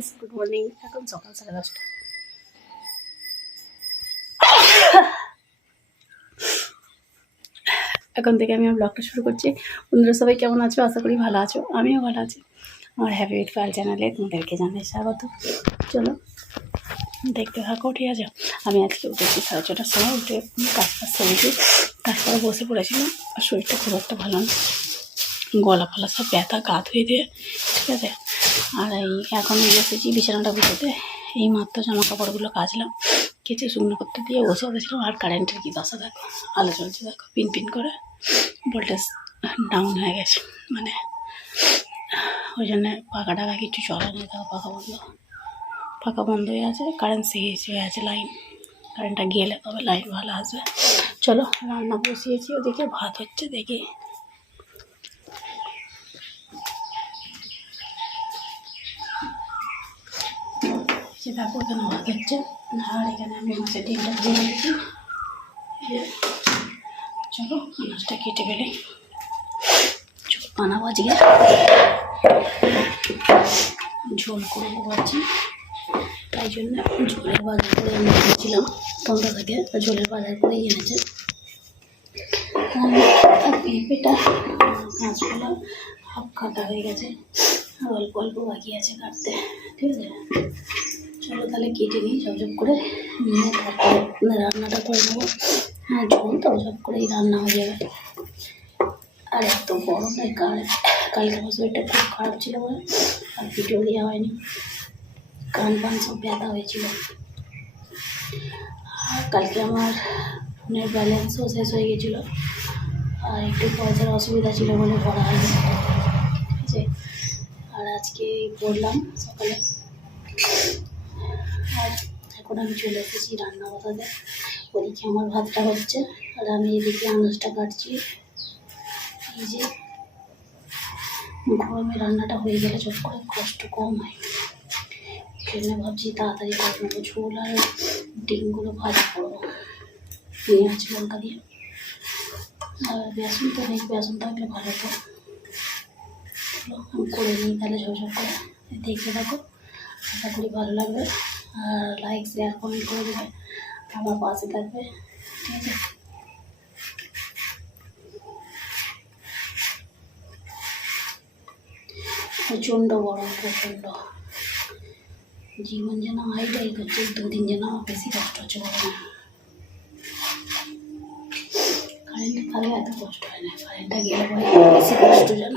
Friends, good morning. এখন সকাল 10:30। এখন থেকে আমি ব্লগটা শুরু করছি। বন্ধুরা সবাই কেমন আছো? আশা করি ভালো আছো, আমিও ভালো আছি। আমার হ্যাপি উইথ ফায়ার চ্যানেলে তোমাদেরকে জানাই স্বাগত। চলো দেখতে থাকো, ঠিক আছে? আমি আজকে উঠেছি 6:30টার সময়, উঠে কাজ সেরেছি, কাজ করে বসে পড়েছিলাম। আর শরীরটা খুব একটা ভালো না, গলা ফলা সব ব্যথা, গা ধুয়ে দিয়ে, ঠিক আছে? আর এখন এসেছি বিছানাটা গুছোতে। এই মাত্র জামা কাপড়গুলো কাচলাম, কেচে শুকনো করতে দিয়ে বসে বসেছিলাম। আর কারেন্টের কী দশা দেখো, আলো চলছে দেখো পিন পিন করে, ভোল্টেজ ডাউন হয়ে গেছে। মানে ওই জন্যে পাখা টাকা কিছু চলে না, দেখো পাখা বন্ধ হয়ে আছে, কারেন্ট সিজ হয়ে আছে। কারেন্টটা গেলে তবে লাইট ভালো আসবে। চলো রান্না বসিয়েছি, ওদিকে ভাত হচ্ছে, দেখি। দেখো এখানে ভাত হচ্ছে, আর এখানে আমি মাছের ডিমটা দিয়ে রেখেছি। চলো মাছটা কেটে ফেলে বানাবো। আজকে ঝোল করবো ভাবছি, তাই জন্য ঝোলের বাজার করে এনে দিয়েছিলাম তোমরা থেকে। ঝোলের বাজার করেই এনেছে। পেঁপেটা মাছগুলো হাফ কাটা হয়ে গেছে, আর অল্প অল্প বাকি আছে কাটতে, ঠিক আছে? চলো তাহলে কেটে নিই ঝপঝপ করে, নিয়ে তারপরে রান্নাটা করে নেবো। হ্যাঁ, ঝোল তো ঝপ করেই রান্না হয়ে যাবে। আর এত গরম নয়, কালকে আমার শরীরটা খুব খারাপ ছিল বলে আর ভিডিও দেওয়া হয়নি। কান পান সব ব্যথা হয়েছিল। আর কালকে আমার ফোনের ব্যালেন্সও শেষ হয়ে গেছিলো, আর একটু পয়সার অসুবিধা ছিল বলে ভরা হয়নি, ঠিক আছে? আর আজকে পড়লাম সকালে। আর এখন আমি চলে এসেছি রান্না বসাতে। ওদিকে আমার ভাতটা হচ্ছে, আর আমি এদিকে আনাজটা কাটছি। এই যে গরমে রান্নাটা হয়ে গেলে চট করে কষ্ট কম হয়, সেজন্য ভাবছি তাড়াতাড়ি করে নেবো। ঝোল আর ডিমগুলো ভাজা করবো পেঁয়াজ লঙ্কা দিয়ে। আর বেসন তো নেই, বেসন থাকলে ভালো তো। আমি করে নিই তাহলে ঝপঝপ করে, দেখতে থাকো। আশা করি ভালো লাগবে। আর লাইক শেয়ার কমেন্ট করে দেবে, আমার পাশে থাকবে, ঠিক আছে? প্রচণ্ড গরম, প্রচণ্ড। জীবন যেন হাইটাই করছে, দুদিন যেন বেশি কষ্ট হচ্ছে গরমে। কারেন্টটা থাকলে এত কষ্ট হয় না, কারেন্টটা গেলে পরে বেশি কষ্ট যেন।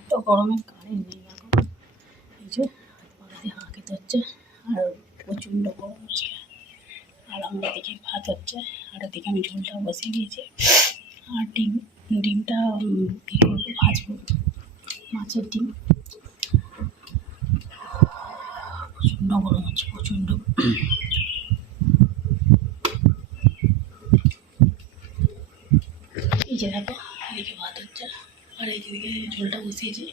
এত গরমে কারেন্ট নেই এখন। এই যে হাত দিয়ে হাঁ খেতে হচ্ছে, আর প্রচণ্ড গরম হচ্ছে। আর আমার দিকে ভাত হচ্ছে, আর ওদিকে আমি ঝোলটা বসিয়ে দিয়েছি। আর ডিমটা কী করবো, ভাজবো, মাছের ডিম। প্রচণ্ড গরম হচ্ছে, প্রচণ্ড। এই যে দেখো এদিকে ভাত হচ্ছে, আর এইদিকে ঝোলটা বসিয়েছি।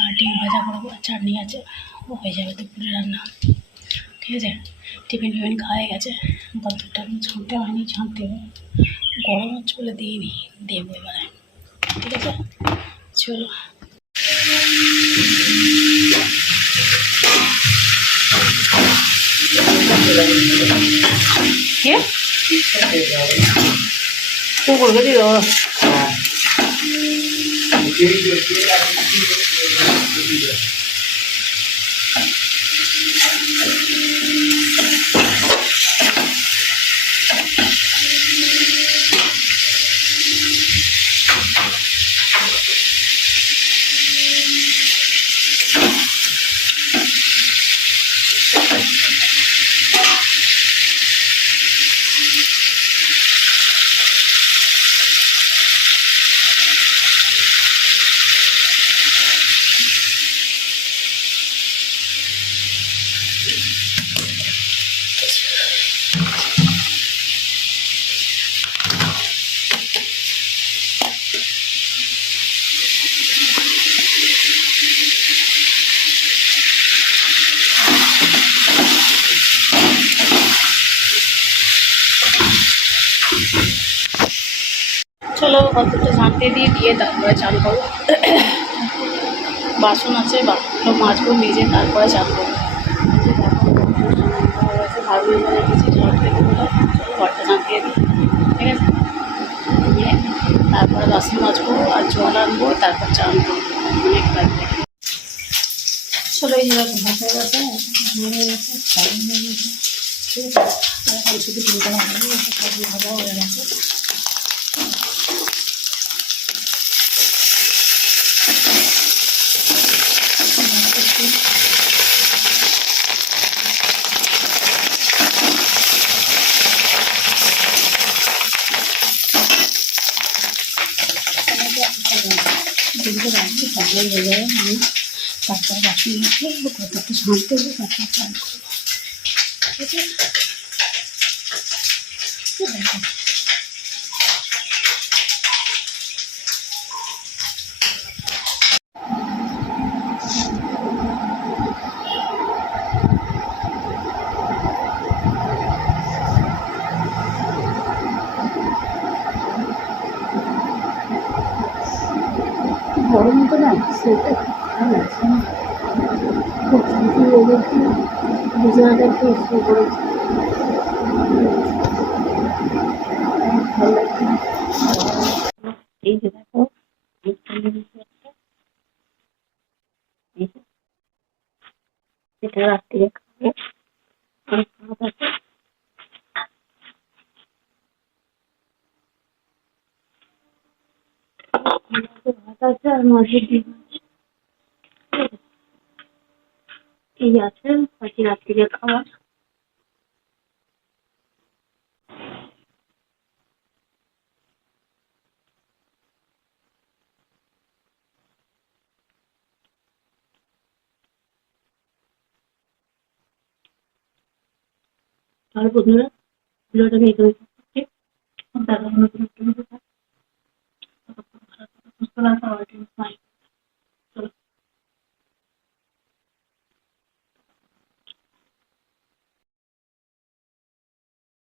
আর ডিম ভাজা করবো, আর চাটনি আছে, ও হয়ে যাবে দুপুরে রান্না, ঠিক আছে? টিফিন খাওয়া হয়ে গেছে, কতটা ছাঁটতে হয়নি, ছাঁটতে হবে। গরম হচ্ছে বলে দিইনি, দেবো এবারে, ঠিক আছে? চলো করবে দিল। চলো কতটা ঝাঁটতে দিয়ে দিয়ে তারপরে চান করবো। বাসন আছে, বাসনগুলো মাজবো, মেজে তারপরে চান করবো। ভালো রেখেছি ঝাঁটতে দেবো, ঘরটা ঝাঁটিয়ে দিই, ঠিক আছে। দিয়ে তারপরে বাসন মাজবো আর জল আনবো, তারপর চান করবো। অনেক কাজ থাকে। চলো এই যেরকম ভাষা গেছে হয়ে গেছে, চাউল হয়ে গেছে, ঠিক আছে। এখন শুধু তিনটা ভালো ভাজা হয়ে গেছে। দিনকে রাখবো, সবাই হয়ে যাবে। আমি তারপর বাসন মাজবো, কতটা শান্ত হবে, তারপর চান করবো, ঠিক আছে। গরম তো না, সেটা ভালো লাগছে না, খুব শান্তি হয়ে গেছে। বিছানাটা একটু শুরু করেছি, ভালো লাগছে না। এই যে দেখো, এটা রাত্রিরে খাবো। আর ভাত আছে, ভাত আছে আর মাছের ডিম আছে, এই আছে বাকি রাত্রিরে খাবার। তাহলে বন্ধুরা, ভিডিওটা আমি এখানে শেষ করছি। দেখা হবে নতুন একটা ভিডিওতে। ততক্ষণ ভালো থাকো, সুস্থ থাকো, আর